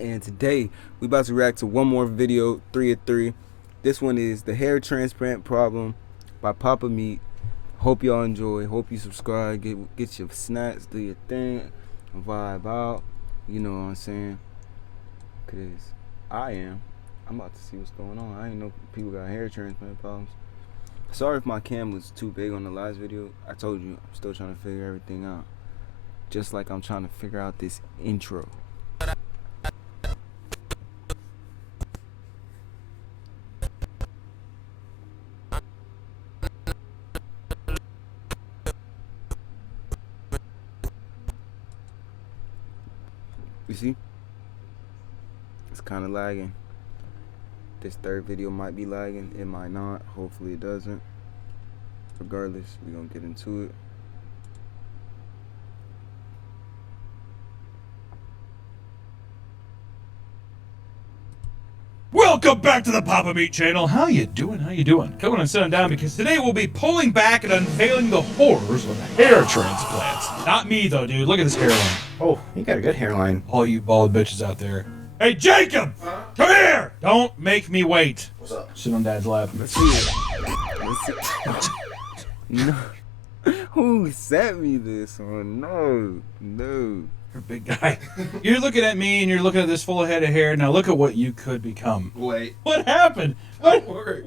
And today we about to react to one more video, 3 of 3. This one is the hair transplant problem by Papa Meat. Hope y'all enjoy. Hope you subscribe. Get your snacks, do your thing, vibe out. You know what I'm saying? Cause I'm about to see what's going on. I didn't know people got hair transplant problems. Sorry if my cam was too big on the last video. I told you I'm still trying to figure everything out. Just like I'm trying to figure out this intro. You see? It's kind of lagging. This third video might be lagging. It might not. Hopefully it doesn't. Regardless, we're going to get into it. Welcome back to the Papa Meat channel. How you doing? Come on and sit down because today we'll be pulling back and unveiling the horrors of hair transplants. Not me though, dude. Look at this hairline. Oh, you got a good hairline. All you bald bitches out there. Hey, Jacob! Come here! Don't make me wait. What's up? Sit on Dad's lap. Let's see it. Let's see. No. Who sent me this one? No. You're a big guy. You're looking at me and you're looking at this full head of hair. Now look at what you could become. Wait. What happened? Why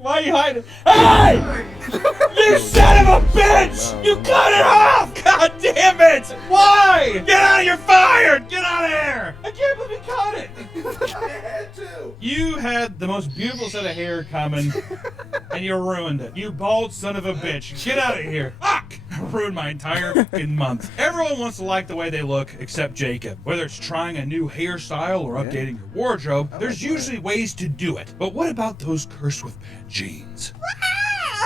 are you hiding? Hey! You son of a bitch! You cut it off! God damn it! Why? Get out of here! Fired! Get out of here! I can't believe you cut it! I had to. You had the most beautiful set of hair coming, and you ruined it. You bald son of a bitch. Get out of here. Fuck! I ruined my entire fucking month. Everyone wants to like the way they look, except Jacob. Whether it's trying a new hairstyle or updating your wardrobe, there's usually ways to do it. But what about those cursed with bad genes?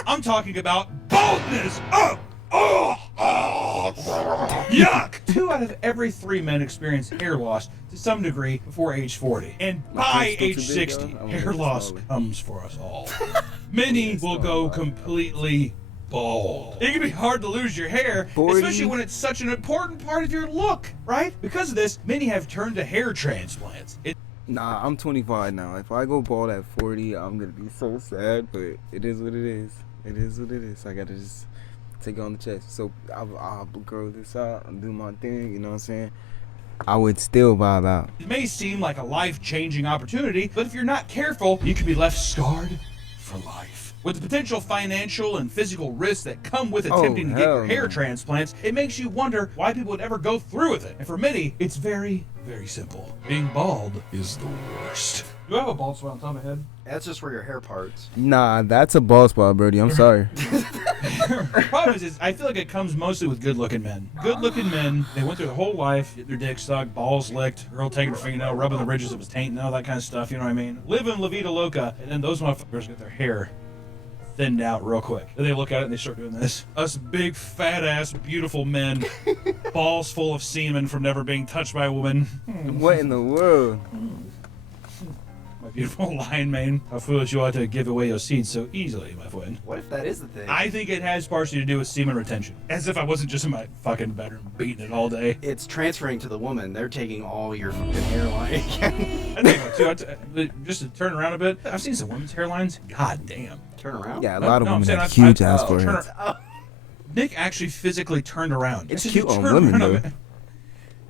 I'm talking about baldness. Yuck! 2 out of every 3 men experience hair loss to some degree before age 40. And by age 60, hair loss comes for us all. Many will go completely bald. It can be hard to lose your hair, 40. especially when it's such an important part of your look, right? Because of this, many have turned to hair transplants. Nah, I'm 25 now. If I go bald at 40, I'm gonna be so sad. But it is what it is. It is what it is. I gotta just take it on the chest. So I'll grow this out and do my thing. You know what I'm saying? I would still vibe out. It may seem like a life-changing opportunity, but if you're not careful, you could be left scarred for life. With the potential financial and physical risks that come with attempting to get your hair transplants, it makes you wonder why people would ever go through with it. And for many, it's very, very simple. Being bald is the worst. Do I have a bald spot on top of my head? That's just where your hair parts. Nah, that's a bald spot, Brody. I'm sorry. The problem is I feel like it comes mostly with good-looking men. Good-looking men, they went through their whole life, get their dick sucked, balls licked, girl taking her fingernail, rubbing the ridges of his taint, and all that kind of stuff, you know what I mean? Living La Vida Loca, and then those motherfuckers get their hair thinned out real quick. Then they look at it and they start doing this. Us big, fat-ass, beautiful men, balls full of semen from never being touched by a woman. What in the world? My beautiful lion mane. How foolish you are to give away your seeds so easily, my friend. What if that is the thing? I think it has partially to do with semen retention. As if I wasn't just in my fucking bedroom beating it all day. It's transferring to the woman. They're taking all your fucking hairline again. I think too, just to turn around a bit, I've seen some women's hairlines. God damn. Turn around? Yeah, a lot of No, I'm women saying have huge I- ass turn foreheads. Nick actually physically turned around. It's Just cute to on turn women, around a though. bit.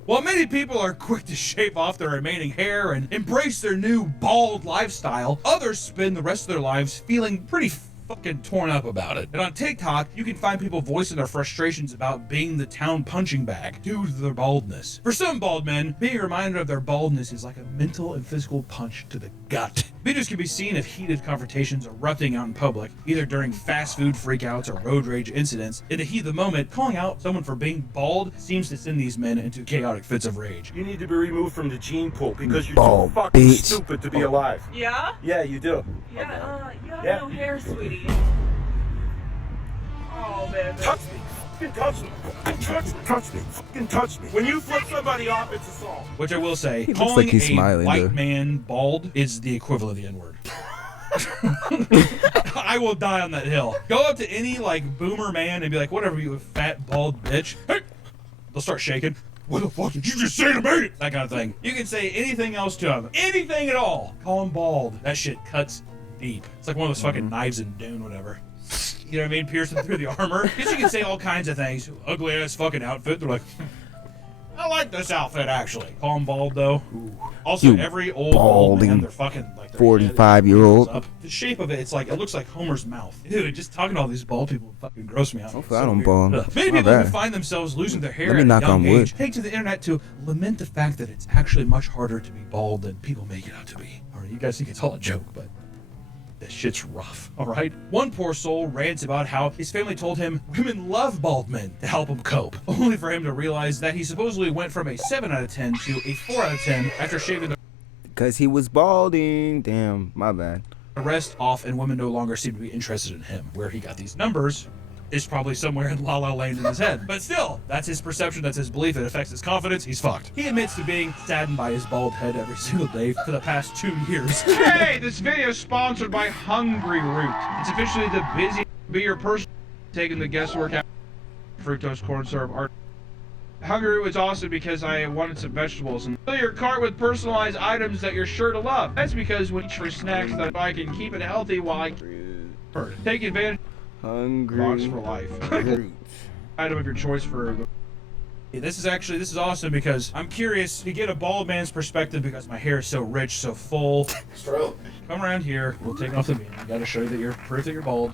While many people are quick to shave off their remaining hair and embrace their new bald lifestyle, others spend the rest of their lives feeling pretty fucking torn up about it. And on TikTok, you can find people voicing their frustrations about being the town punching bag due to their baldness. For some bald men, being reminded of their baldness is like a mental and physical punch to the gut. Videos can be seen of heated confrontations erupting out in public, either during fast food freakouts or road rage incidents. In the heat of the moment, calling out someone for being bald seems to send these men into chaotic fits of rage. You need to be removed from the gene pool because you're Bald too fucking bitch. stupid to be alive. Yeah? Yeah, you do. Yeah, you have Yeah. no hair, sweetie. Oh, man. Touch me. Fucking touch me. Fucking touch me. Touch me. Fucking touch me. When you flip somebody off, it's assault. Which I will say, He looks calling like he's a smiling, white though. man bald is the equivalent of the N-word. I will die on that hill. Go up to any like boomer man and be like, whatever, you fat bald bitch. Hey! They'll start shaking. what the fuck did you just say to me? That kind of thing. You can say anything else to him. Anything at all. Call him bald. That shit cuts deep. It's like one of those fucking knives in Dune, whatever. You know what I mean? Piercing through the armor. Because you can say all kinds of things. Ugly ass fucking outfit. They're like, I like this outfit actually. Call him bald though. Ooh. Also, You every old man, they're fucking like 45-year-old. The shape of it, it's like it looks like Homer's mouth. Dude, just talking to all these bald people would gross me out. Hopefully I don't bald. Many My people bad. who find themselves losing their hair Let me at a knock young on wood. age take to the internet to lament the fact that it's actually much harder to be bald than people make it out to be. All right, you guys think it's all a joke, but that shit's rough, all right? One poor soul rants about how his family told him women love bald men to help him cope, only for him to realize that he supposedly went from a 7 out of 10 to a 4 out of 10 after shaving the Because he was balding. Damn, my bad. rest off, and women no longer seem to be interested in him. Where he got these numbers is probably somewhere in La La Land in his head. But still, that's his perception, that's his belief, it affects his confidence, he's fucked. He admits to being saddened by his bald head every single day for the past 2 years. Hey, this video is sponsored by Hungry Root. It's officially the busy be your person taking the guesswork out of fructose corn syrup art. Hungry Root is awesome because I wanted some vegetables and fill your cart with personalized items that you're sure to love. That's because when you eat for snacks that I can keep it healthy while I take advantage Hungry. box for life. Root. Item of your choice for the this is awesome because I'm curious to get a bald man's perspective because my hair is so rich, so full. Come around here, we'll take off the beanie. You gotta show you that you're proof that you're bald.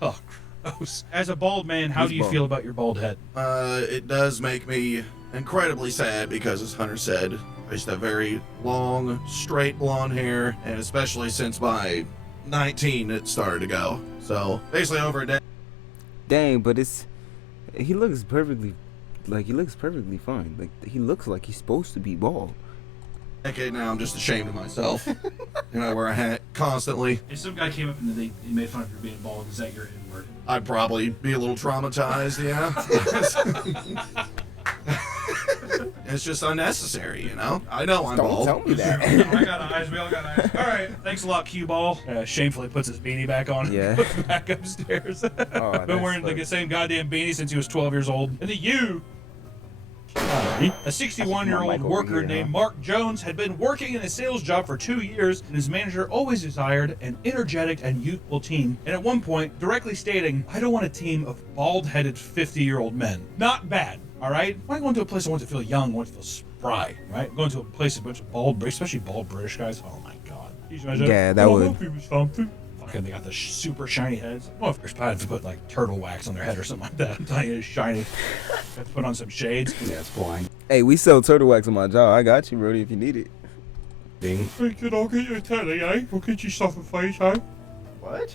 Oh, gross. As a bald man, how He's do you bald. feel about your bald head? It does make me incredibly sad because, as Hunter said, I used to have very long, straight blonde hair, and especially since my 19, it started to go. So basically, over a decade Dang, but he looks perfectly fine. Like he looks like he's supposed to be bald. now, I'm just ashamed of myself. I wear a hat constantly. If some guy came up and he made fun of you being bald, is that your N-word? I'd probably be a little traumatized, yeah. It's just unnecessary, you know? I know I'm Don't bald. tell me that. I got eyes, we all got eyes. All right, thanks a lot, Cue Ball. Shamefully puts his beanie back on. Yeah. Goes back upstairs. Oh, Been that's wearing like funny. the same goddamn beanie since he was 12 years old. And the U. A 61-year-old Mic over worker here, named huh? Mark Jones had been working in a sales job for 2 years, and his manager always desired an energetic and youthful team. And at one point, directly stating, "I don't want a team of bald-headed 50-year-old men." Not bad, all right? When I go into a place I want to feel young, I want to feel spry, right? Going to a place with a bunch of bald, especially bald British guys. Oh my god. Can you imagine? Yeah, that "Oh, would- I'll give you something." Fucking, they got the super shiny heads. Well, if there's probably to put like turtle wax on their head or something like that. I'm telling you, it's shiny. Have to put on some shades. Yeah, it's blind. Hey, we sell turtle wax on my job. I got you, Brody, if you need it. Ding. Hey, kid, I'll get you a telly, eh? We'll get you stuff and face, eh? What?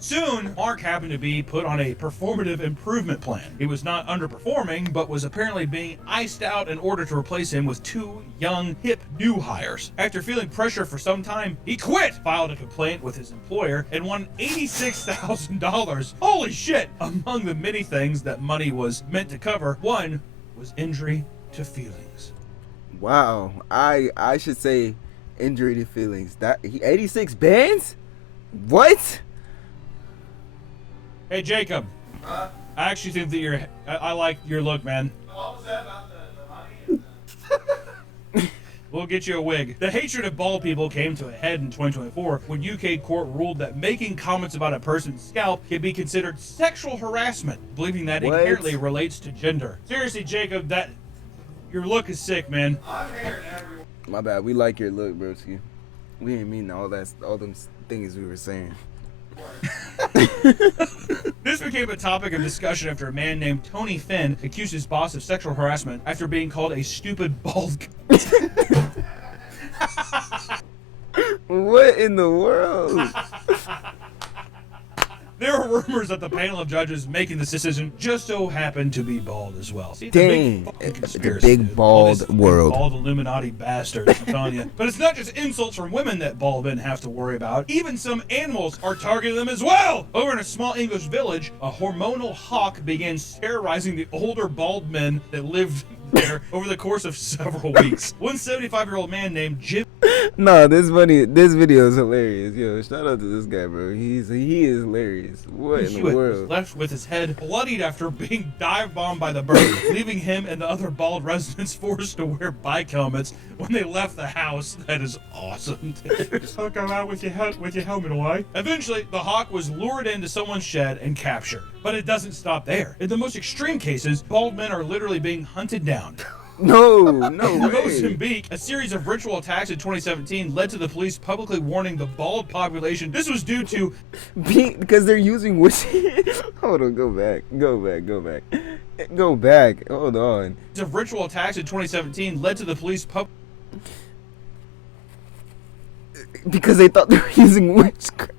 Soon, Mark happened to be put on a performative improvement plan. He was not underperforming, but was apparently being iced out in order to replace him with 2 young, hip, new hires. After feeling pressure for some time, he quit, filed a complaint with his employer, and won $86,000. Holy shit! Among the many things that money was meant to cover, one was injury to feelings. Wow. I should say injury to feelings. That 86 bands? What? Hey, Jacob. I actually think that I like your look, man. What was that about the money? We'll get you a wig. The hatred of bald people came to a head in 2024 when UK court ruled that making comments about a person's scalp can be considered sexual harassment, believing that What? inherently relates to gender. Seriously, Jacob, your look is sick, man. I'm hearing everyone. My bad. We like your look, broski. We didn't mean all them things we were saying. This became a topic of discussion after a man named Tony Finn accused his boss of sexual harassment after being called a stupid bald. What in the world? There were rumors that the panel of judges making this decision just so happened to be bald as well. See, it's a Dang. big fucking The conspiracy, big dude. bald All these world. Bald Illuminati bastards, I'm telling you. But it's not just insults from women that bald men have to worry about. Even some animals are targeting them as well. Over in a small English village, a hormonal hawk began terrorizing the older bald men that lived there over the course of several weeks. One 75-year-old man named Jim No, this funny. This video is hilarious. Yo, shout out to this guy, bro. He is hilarious. What in the Hewitt was world? left with his head bloodied after being dive bombed by the bird, leaving him and the other bald residents forced to wear bike helmets when they left the house. That is awesome. Don't come out with your helmet away. Eventually, the hawk was lured into someone's shed and captured. But it doesn't stop there. In the most extreme cases, bald men are literally being hunted down. No In way. Mozambique, a series of ritual attacks in 2017 led to the police publicly warning the bald population. This was due to Because they're using witch. Hold on, go back. Go back. Hold on. of ritual attacks in 2017 led to the police Because they thought they were using witchcraft.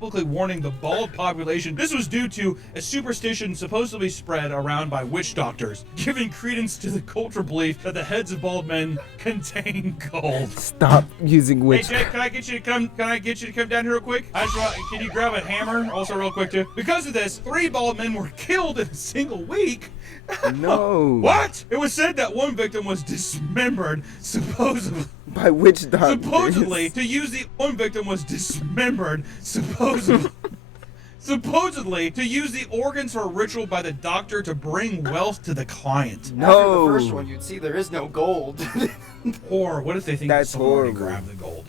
publicly warning the bald population. This was due to a superstition supposedly spread around by witch doctors, giving credence to the cultural belief that the heads of bald men contain gold. Stop using Hey witchcraft. Jake, can I get you to come down here real quick? Can you grab a hammer also real quick too? Because of this, 3 bald men were killed in a single week. No. What? It was said that one victim was dismembered, supposedly. By witch doctors. Supposedly, to use the one victim was dismembered, supposedly. Supposedly, to use the organs for a ritual by the doctor to bring wealth to the client. After No. the first one, you'd see there is no gold. Or what if they think That's that someone already horrible. grabbed the gold?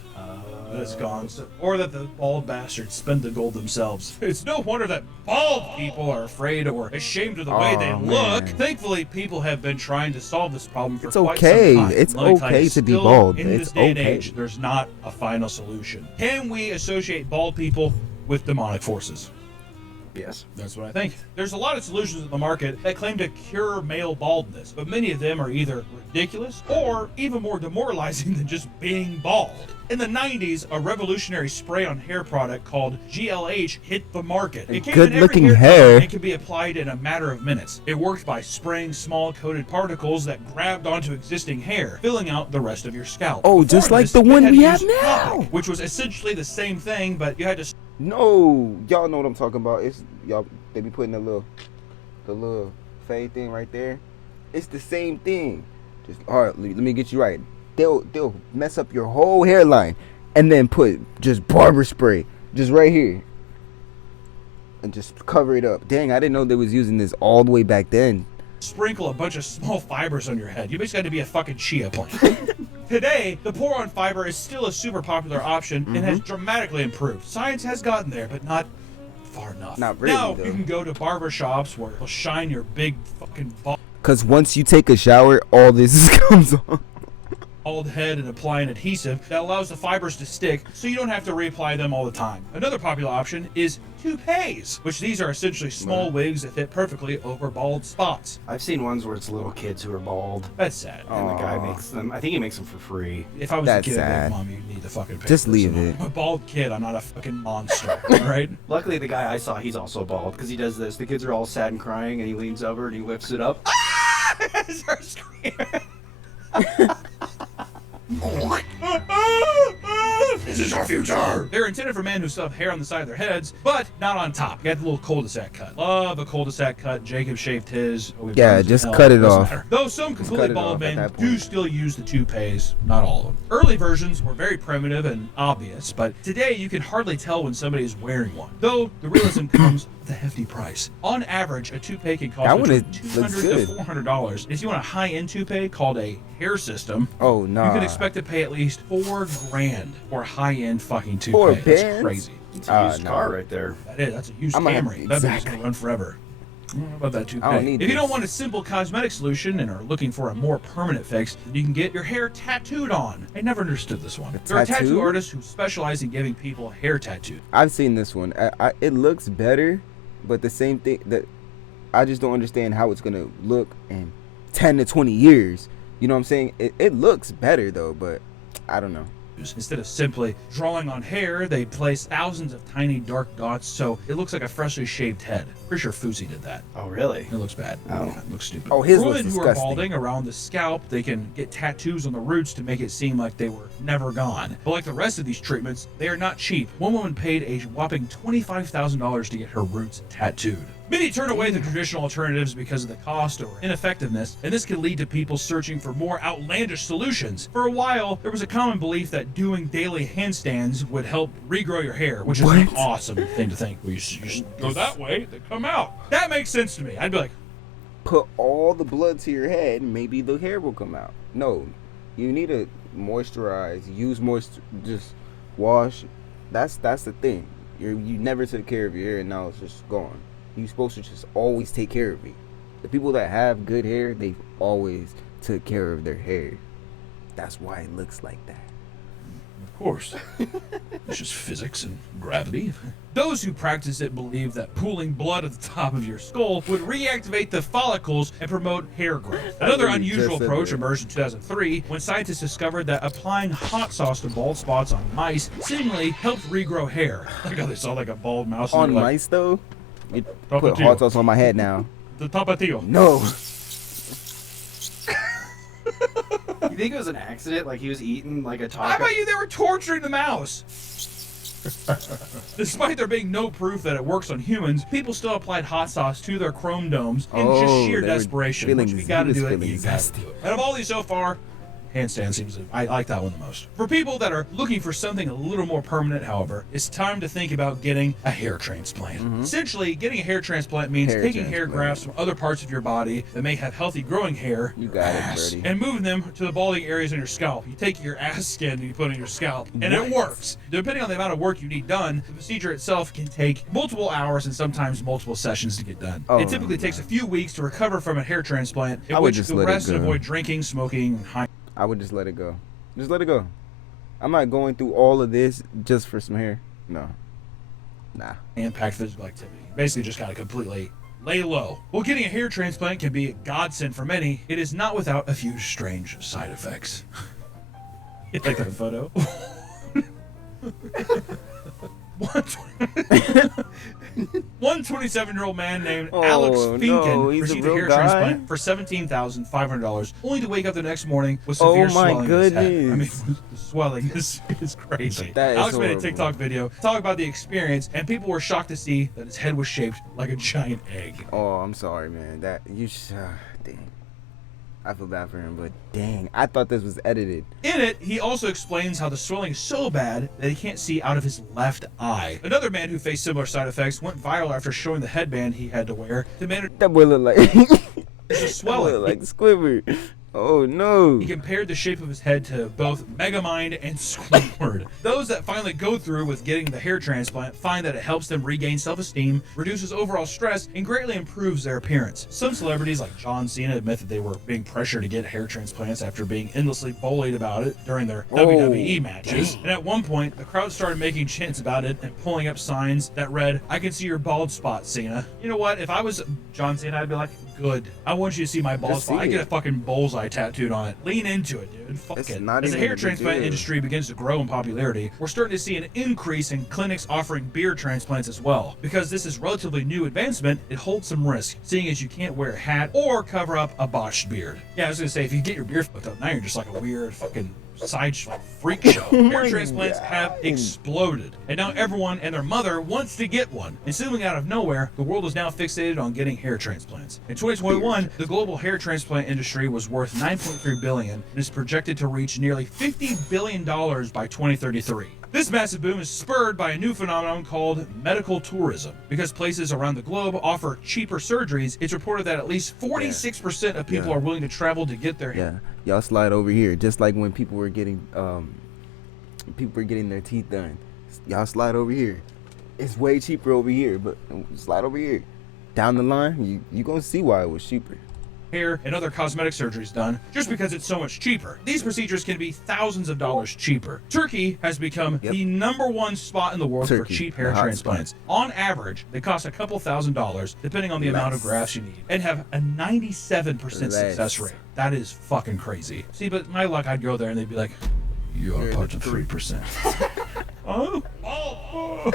That it's gone. Or that the bald bastards spend the gold themselves. It's no wonder that bald people are afraid or ashamed of the way they Aw, look. man. Thankfully, people have been trying to solve this problem for It's quite okay. some time. It's Let me tell you, okay to be still bald. In It's this day and okay. age, there's not a final solution. Can we associate bald people with demonic forces? Yes. That's what I think. There's a lot of solutions in the market that claim to cure male baldness, but many of them are either ridiculous or even more demoralizing than just being bald. In the 90s, a revolutionary spray-on hair product called GLH hit the market. It came in every Good-looking hair hair. color and can be applied in a matter of minutes. It worked by spraying small coated particles that grabbed onto existing hair, filling out the rest of your scalp. Oh, just Before like this, the they one had we to have use now. Copic, which was essentially the same thing, but you had to No, y'all know what I'm talking about. It's y'all. They be putting the little fade thing right there. It's the same thing. Just all right. Let me get you right. They'll mess up your whole hairline, and then put just barber spray just right here, and just cover it up. Dang, I didn't know they was using this all the way back then. sprinkle a bunch of small fibers on your head. You basically had to be a fucking chia plant. Today, the pour-on fiber is still a super popular option and has dramatically improved. Science has gotten there, but not far enough. Not really, Now, though. you can go to barber shops where they'll shine your big fucking Cause once you take a shower, all this comes on. bald head and apply an adhesive that allows the fibers to stick so you don't have to reapply them all the time. Another popular option is toupees, which these are essentially small wigs that fit perfectly over bald spots. I've seen ones where it's little kids who are bald, That's sad. and the guy Aw. makes them. I think he makes them for free. If I was That's a kid, I'd be sad. like, Mom, you need to fucking pay Just for this. leave it. I'm a bald kid. I'm not a fucking monster. All right? Luckily, the guy I saw, he's also bald because he does this. The kids are all sad and crying, and he leans over and he lifts it up. Start screaming. This is our future. They're intended for men who still have hair on the side of their heads, but not on top. You got the little cul-de-sac cut. Love a cul-de-sac cut. Jacob shaved his. Oh, we've Yeah, done this just hell. cut it Doesn't off. matter. Though some completely cut it bald off at men that do point. still use the toupees. Not all of them. Early versions were very primitive and obvious, but today you can hardly tell when somebody is wearing one. Though the realism comes with a hefty price. On average, a toupee can cost That one between looks $200 good. to $400. If you want a high-end toupee called a hair system, Oh no. you can expect to pay at least $4,000 for a high-end fucking toupee. For That's bands? crazy. It's a used no. car right there. That is. That's a used I'm gonna have- Camry. That thing's exactly. gonna run forever. I don't know about that toupee. I don't need If you don't this. want a simple cosmetic solution and are looking for a more permanent fix, you can get your hair tattooed on. I never understood this one. There are tattoo tattoo? artists who specialize in giving people hair tattoos. I've seen this one. It looks better, but the same thing that I just don't understand how it's gonna look in 10 to 20 years. You know what I'm saying? It looks better though, but I don't know. Instead of simply drawing on hair, they place thousands of tiny dark dots so it looks like a freshly shaved head. Pretty sure Fuzi did that. Oh, really? It looks bad. Oh. It looks stupid. Oh, his For looks women who are disgusting. balding around the scalp, they can get tattoos on the roots to make it seem like they were never gone. But like the rest of these treatments, they are not cheap. One woman paid a whopping $25,000 to get her roots tattooed. Many turn away the traditional alternatives because of the cost or ineffectiveness, and this can lead to people searching for more outlandish solutions. For a while, there was a common belief that doing daily handstands would help regrow your hair, which is an awesome thing to think. Well, you just go that way, they come out. That makes sense to me. I'd be like, put all the blood to your head, maybe the hair will come out. No, you need to moisturize, use moisture, just wash. That's the thing. You never took care of your hair, and now it's just gone. You're supposed to just always take care of it. The people that have good hair, they've always took care of their hair. That's why it looks like that. of course. It's just physics and gravity. Those who practice it believe that pooling blood at the top of your skull would reactivate the follicles and promote hair growth. Another unusual approach emerged in 2003 when scientists discovered that applying hot sauce to bald spots on mice seemingly helped regrow hair. Like how they saw like a bald mouse. On mice, though? You put hot sauce on my head now. The tapatio. No. You think it was an accident? Like he was eating like a taco? How about you? They were torturing the mouse. Despite there being no proof that it works on humans, people still applied hot sauce to their chrome domes in just sheer desperation. Which we gotta do it. You gotta do it. Out of all these so far, handstand seems to, I like that one the most. For people that are looking for something a little more permanent, however, it's time to think about getting a hair transplant. Essentially, getting a hair transplant means taking hair grafts from other parts of your body that may have healthy growing hair, You got it, Birdie. and moving them to the balding areas on your scalp. You take your ass skin and you put it on your scalp, and it works. Depending on the amount of work you need done, the procedure itself can take multiple hours and sometimes multiple sessions to get done. It typically takes a few weeks to recover from a hair transplant, in which you'll rest and avoid drinking, smoking, and high. I would just let it go. Just let it go. I'm not going through all of this just for some hair. No. Nah. Impact physical activity. Basically just gotta completely lay low. While getting a hair transplant can be a godsend for many, it is not without a few strange side effects. You like that photo? 127-year-old man named Alex Finken received a hair transplant for $17,500, only to wake up the next morning with severe swelling in his head. I mean, the swelling is crazy. Alex made a TikTok video talking about the experience, and people were shocked to see that his head was shaped like a giant egg. Oh, I'm sorry, man. Dang. I feel bad for him, but dang, I thought this was edited. In it, he also explains how the swelling is so bad that he can't see out of his left eye. Another man who faced similar side effects went viral after showing the headband he had to wear to manage That boy look like the swelling. like Squidward. Oh no. He compared the shape of his head to both Megamind and Squidward. Those that finally go through with getting the hair transplant find that it helps them regain self-esteem, reduces overall stress, and greatly improves their appearance. Some celebrities like John Cena admit that they were being pressured to get hair transplants after being endlessly bullied about it during their WWE matches. And at one point, the crowd started making chants about it and pulling up signs that read, "I can see your bald spot, Cena." You know what? If I was John Cena, I'd be like, good. I want you to see my bald spot. I get a fucking bullseye tattooed on it. Lean into it, dude. Fuck It's it. not As the even hair a big transplant deal. industry begins to grow in popularity, we're starting to see an increase in clinics offering beard transplants as well. Because this is relatively new advancement, it holds some risk, seeing as you can't wear a hat or cover up a botched beard. Yeah, I was gonna say, if you get your beard fucked up, now you're just like a weird fucking side freak show. Hair transplants have exploded, and now everyone and their mother wants to get one. And seemingly out of nowhere, the world is now fixated on getting hair transplants. In 2021, the global hair transplant industry was worth $9.3 billion and is projected to reach nearly $50 billion by 2033. This massive boom is spurred by a new phenomenon called medical tourism. Because places around the globe offer cheaper surgeries, it's reported that at least 46% of people are willing to travel to get their hair. Y'all slide over here, just like when people were getting their teeth done. Y'all slide over here. It's way cheaper over here, but slide over here. Down the line, you gonna see why it was cheaper. Hair and other cosmetic surgeries done just because it's so much cheaper. These procedures can be thousands of dollars cheaper. Turkey has become the #1 spot in the world for cheap hair transplants. On average, they cost a couple $1,000s depending on the amount of grafts you need, and have a 97% success rate. That is fucking crazy. See, but my luck, I'd go there and they'd be like, "You're part of 3%." Oh.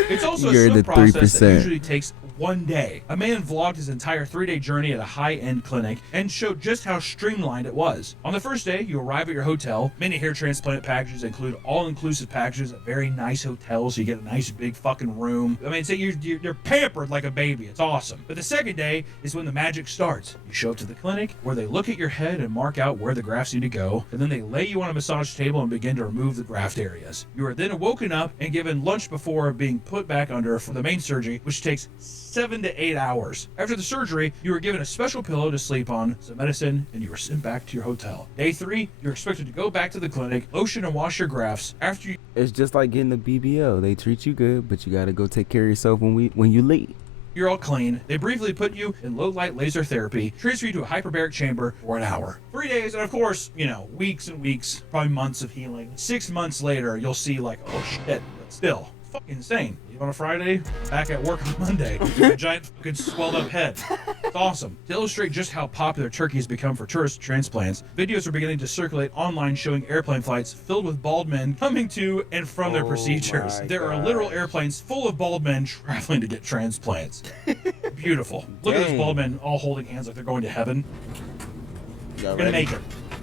It's also a slow process that usually takes one day. A man vlogged his entire 3-day journey at a high-end clinic and showed just how streamlined it was. On the first day, you arrive at your hotel. Many hair transplant packages include all-inclusive packages at very nice hotels, so you get a nice big fucking room. I mean, say you're pampered like a baby. It's awesome. But the second day is when the magic starts. You show up to the clinic where they look at your head and mark out where the grafts need to go, and then they lay you on a massage table and begin to remove the graft areas. You are then woken up and given lunch before being put back under for the main surgery, which takes 7 to 8 hours. After the surgery, you were given a special pillow to sleep on, some medicine, and you were sent back to your hotel. Day 3, you're expected to go back to the clinic, lotion and wash your grafts. After you It's just like getting the BBL. They treat you good, but you gotta go take care of yourself when you leave. you're all clean, they briefly put you in low-light laser therapy, transfer you to a hyperbaric chamber for an hour. 3 days, and of course, weeks and weeks, probably months of healing. 6 months later, you'll see like, oh shit, but still, fucking insane. Leave on a Friday, back at work on Monday, with a giant fucking swelled up head. It's awesome. To illustrate just how popular Turkey has become for tourist transplants, videos are beginning to circulate online showing airplane flights filled with bald men coming to and from their procedures. There are literal airplanes full of bald men traveling to get transplants. Beautiful. Look at those bald men all holding hands like they're going to heaven. You're gonna make it.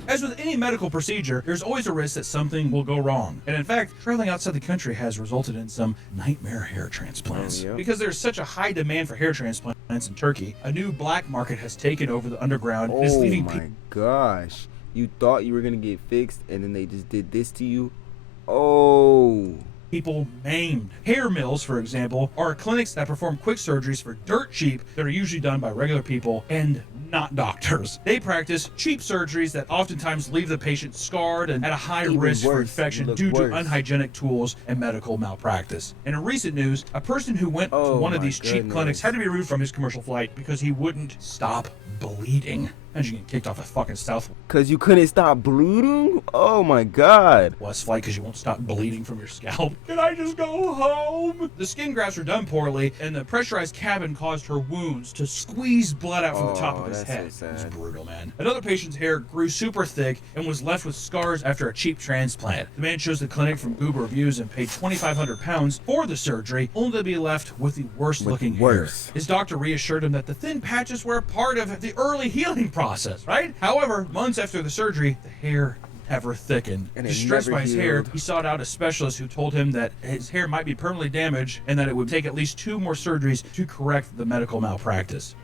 As with any medical procedure, there's always a risk that something will go wrong. And in fact, traveling outside the country has resulted in some nightmare hair transplants. Because there's such a high demand for hair transplants in Turkey, a new black market has taken over the underground and is leaving my gosh. You thought you were going to get fixed, and then they just did this to you? Oh. people maimed. Hair mills, for example, are clinics that perform quick surgeries for dirt cheap that are usually done by regular people and not doctors. They practice cheap surgeries that oftentimes leave the patient scarred and at a high risk for infection due to unhygienic tools and medical malpractice. And in recent news, a person who went to one of these cheap clinics had to be removed from his commercial flight because he wouldn't stop bleeding. Imagine getting kicked off a fucking South. Because you couldn't stop bleeding? Oh my god. West flight because you won't stop bleeding from your scalp. Can I just go home? The skin grafts were done poorly, and the pressurized cabin caused her wounds to squeeze blood out from the top of his head. So it was brutal, man. Another patient's hair grew super thick and was left with scars after a cheap transplant. The man chose the clinic from Google reviews and paid £2,500 for the surgery, only to be left with the worst looking hair. His doctor reassured him that the thin patches were a part of the early healing process, right? However, months after the surgery, the hair never thickened. And distressed by his hair, he sought out a specialist who told him that his hair might be permanently damaged and that it would take at least 2 more surgeries to correct the medical malpractice.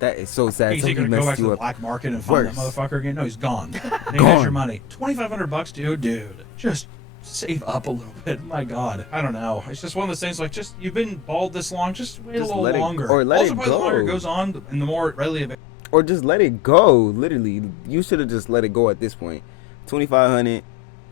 That is so sad. He's going to go back to the black market and find that motherfucker again? No, he's gone. He has your money. $2,500, dude. Just save up a little bit. My God, I don't know. It's just one of those things. Like, just you've been bald this long. Just wait a little longer. Or let also, it probably go. the longer it goes on, and the more readily available. Or just let it go. Literally, you should have just let it go at this point. $2,500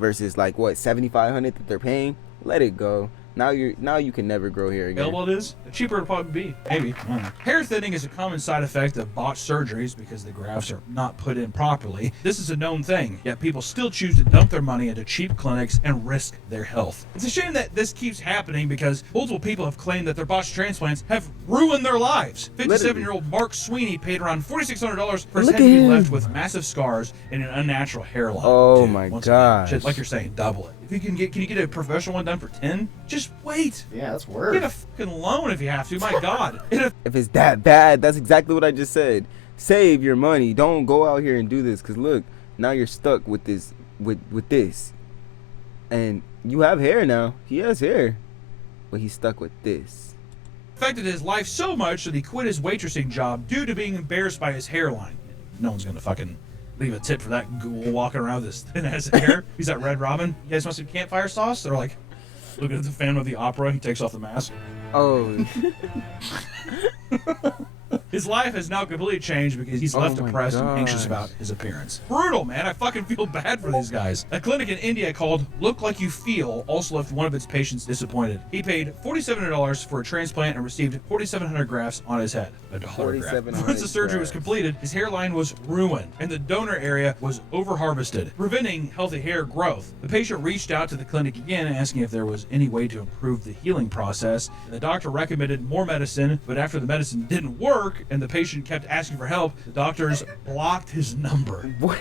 versus like what $7,500 that they're paying. Let it go. Now you can never grow hair again. Available it is, the cheaper it'll probably be. Maybe. Hair thinning is a common side effect of botched surgeries because the grafts are not put in properly. This is a known thing, yet people still choose to dump their money into cheap clinics and risk their health. It's a shame that this keeps happening because multiple people have claimed that their botched transplants have ruined their lives. 57-year-old Mark Sweeney paid around $4,600 for his head to be left with massive scars and an unnatural hairline. Oh my God! Like you're saying, double it. If you can you get a professional one done for 10? Just wait. Yeah, that's worse. Get a fucking loan if you have to. My God. If it's that bad, that's exactly what I just said. Save your money. Don't go out here and do this. Cause look, now you're stuck with this, with this, and you have hair now. He has hair, but he's stuck with this. Affected his life so much that he quit his waitressing job due to being embarrassed by his hairline. No one's gonna fucking leave a tip for that ghoul walking around with this thin ass hair. He's that Red Robin. You guys want some campfire sauce? They're like, looking at the Phantom of the Opera. He takes off the mask. Oh. His life has now completely changed because he's left depressed and anxious about his appearance. Brutal, man. I fucking feel bad for these guys. A clinic in India called Look Like You Feel also left one of its patients disappointed. He paid $4,700 for a transplant and received 4,700 grafts on his head. A dollar graft. Once the surgery was completed, his hairline was ruined and the donor area was over-harvested, preventing healthy hair growth. The patient reached out to the clinic again asking if there was any way to improve the healing process. And the doctor recommended more medicine, but after the medicine didn't work, and the patient kept asking for help, the doctors blocked his number. What?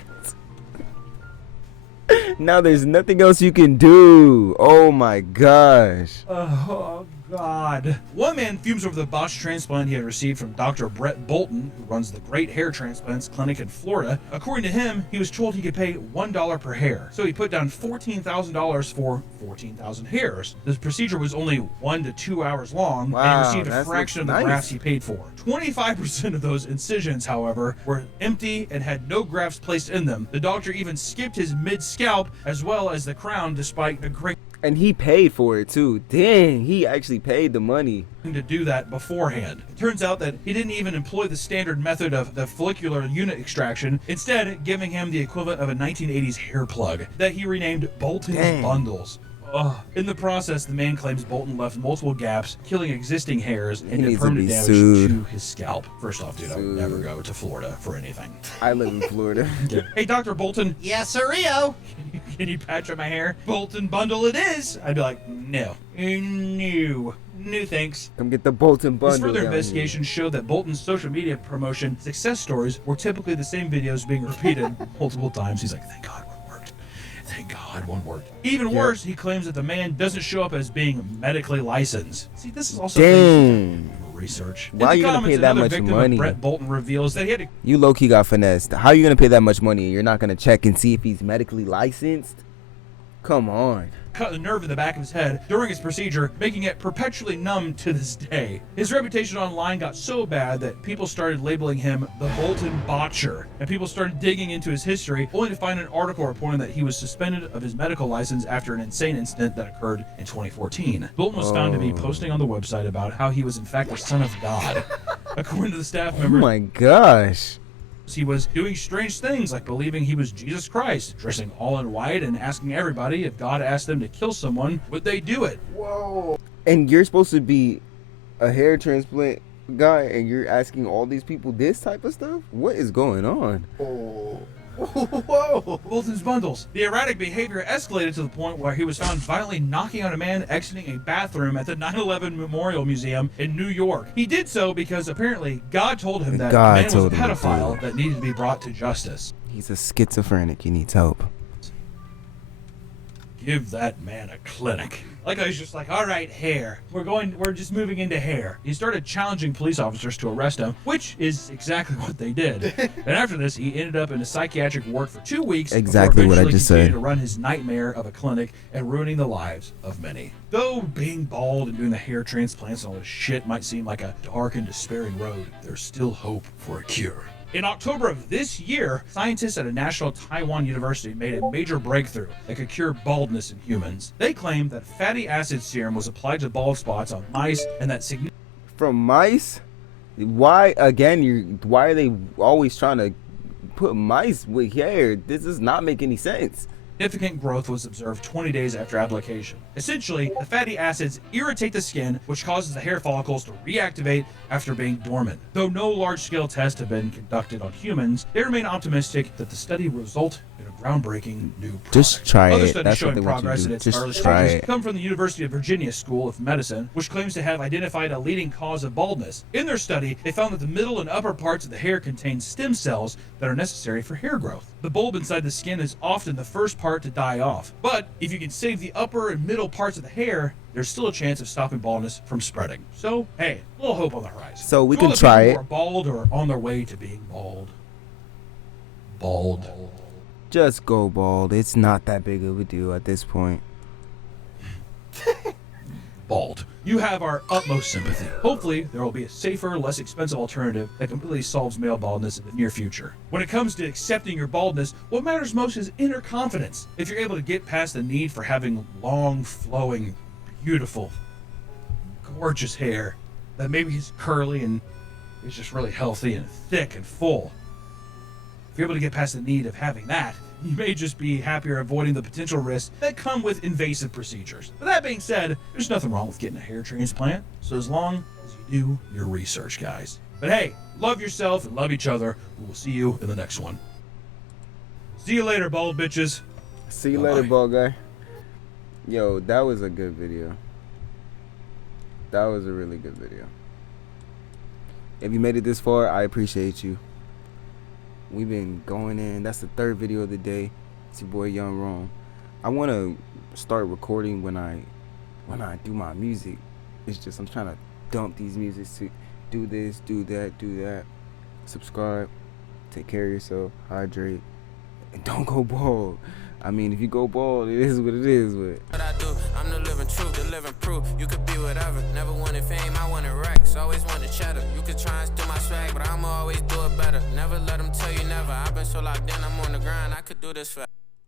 Now there's nothing else you can do. Oh my gosh. Oh God. One man fumes over the botched transplant he had received from Dr. Brett Bolton, who runs the Great Hair Transplants Clinic in Florida. According to him, he was told he could pay $1 per hair, so he put down $14,000 for 14,000 hairs. The procedure was only 1 to 2 hours long, and he received a fraction of the grafts he paid for. 25% of those incisions, however, were empty and had no grafts placed in them. The doctor even skipped his mid-scalp as well as the crown, despite a great And he paid for it too. Dang, he actually paid the money. to do that beforehand. It turns out that he didn't even employ the standard method of the follicular unit extraction, instead giving him the equivalent of a 1980s hair plug that he renamed Bolton's Dang. Bundles. Ugh. In the process, the man claims Bolton left multiple gaps, killing existing hairs and did needs to permanent be damage sued. to his scalp. First off, dude, I would never go to Florida for anything. I live in Florida. Hey, Dr. Bolton. Yes, sir, Rio. Can you patch up my hair? Bolton Bundle it is. I'd be like, no. No, thanks. Come get the Bolton bundle. This further down investigation showed that Bolton's social media promotion success stories were typically the same videos being repeated multiple times. He's like, thank God one worked. Thank God one worked. Even worse, he claims that the man doesn't show up as being medically licensed. See, this is also Dang. research. Why are you gonna pay that much money? Brett Bolton reveals that he had to You low-key got finessed. How are you gonna pay that much money and you're not gonna check and see if he's medically licensed? Come on. cut the nerve in the back of his head during his procedure, making it perpetually numb to this day. His reputation online got so bad that people started labeling him the Bolton Botcher, and people started digging into his history, only to find an article reporting that he was suspended of his medical license after an insane incident that occurred in 2014. Bolton was found to be posting on the website about how he was in fact the son of God. According to the staff Oh member, my gosh. he was doing strange things like believing he was Jesus Christ, dressing all in white and asking everybody if God asked them to kill someone, would they do it? And you're supposed to be a hair transplant guy and you're asking all these people this type of stuff? What is going on? Whoa! Bolton's bundles. The erratic behavior escalated to the point where he was found violently knocking out a man exiting a bathroom at the 9/11 Memorial Museum in New York. He did so because apparently God told him that God the man was a told him to do pedophile it. that needed to be brought to justice. He's a schizophrenic. He needs help. Give that man a clinic. Like I was just like, all right, hair. We're just moving into hair. He started challenging police officers to arrest him, which is exactly what they did. And after this, he ended up in a psychiatric ward for 2 weeks. Exactly before what I eventually just continuing said. to run his nightmare of a clinic and ruining the lives of many. Though being bald and doing the hair transplants and all this shit might seem like a dark and despairing road, there's still hope for a cure. In October of this year, scientists at a national Taiwan university made a major breakthrough that could cure baldness in humans. They claimed that fatty acid serum was applied to bald spots on mice and that From mice? Why again? Why are they always trying to put mice with hair? This does not make any sense. significant growth was observed 20 days after application. Essentially, the fatty acids irritate the skin, which causes the hair follicles to reactivate after being dormant. Though no large-scale tests have been conducted on humans, they remain optimistic that the study will result in a groundbreaking new product. Just try Other it. studies That's what showing they want you progress to in do. its Just early try stages it. come from the University of Virginia School of Medicine, which claims to have identified a leading cause of baldness. In their study, they found that the middle and upper parts of the hair contain stem cells that are necessary for hair growth. The bulb inside the skin is often the first part to die off, but if you can save the upper and middle parts of the hair, there's still a chance of stopping baldness from spreading. So, hey, a little hope on the horizon. So we To all can the try people it. who are bald or on their way to being bald. Bald. Just go bald. It's not that big of a deal at this point. Bald. You have our utmost sympathy. Hopefully, there will be a safer, less expensive alternative that completely solves male baldness in the near future. When it comes to accepting your baldness, what matters most is inner confidence. If you're able to get past the need for having long, flowing, beautiful, gorgeous hair that maybe is curly and is just really healthy and thick and full, if you're able to get past the need of having that, you may just be happier avoiding the potential risks that come with invasive procedures. But that being said, there's nothing wrong with getting a hair transplant, so as long as you do your research, guys. But hey, love yourself and love each other. We will see you in the next one. See you later, bald bitches. See you Bye-bye. later, bald guy. Yo, that was a good video. That was a really good video. If you made it this far, I appreciate you. We've been going in. That's the third video of the day. It's your boy Young Rome. I want to start recording when I do my music. It's just I'm trying to dump these musics to do this, do that, do that. Subscribe, take care of yourself, hydrate, and don't go bald. I mean, if you go bald, it is what it is. But What I do, I'm the living truth, the living proof. You could be whatever. Never wanted fame, I wanted racks. Always wanted cheddar. You could try and steal my swag, but I'ma always do it better. Never let them tell you never. I've been so locked in, I'm on the grind. I could do this for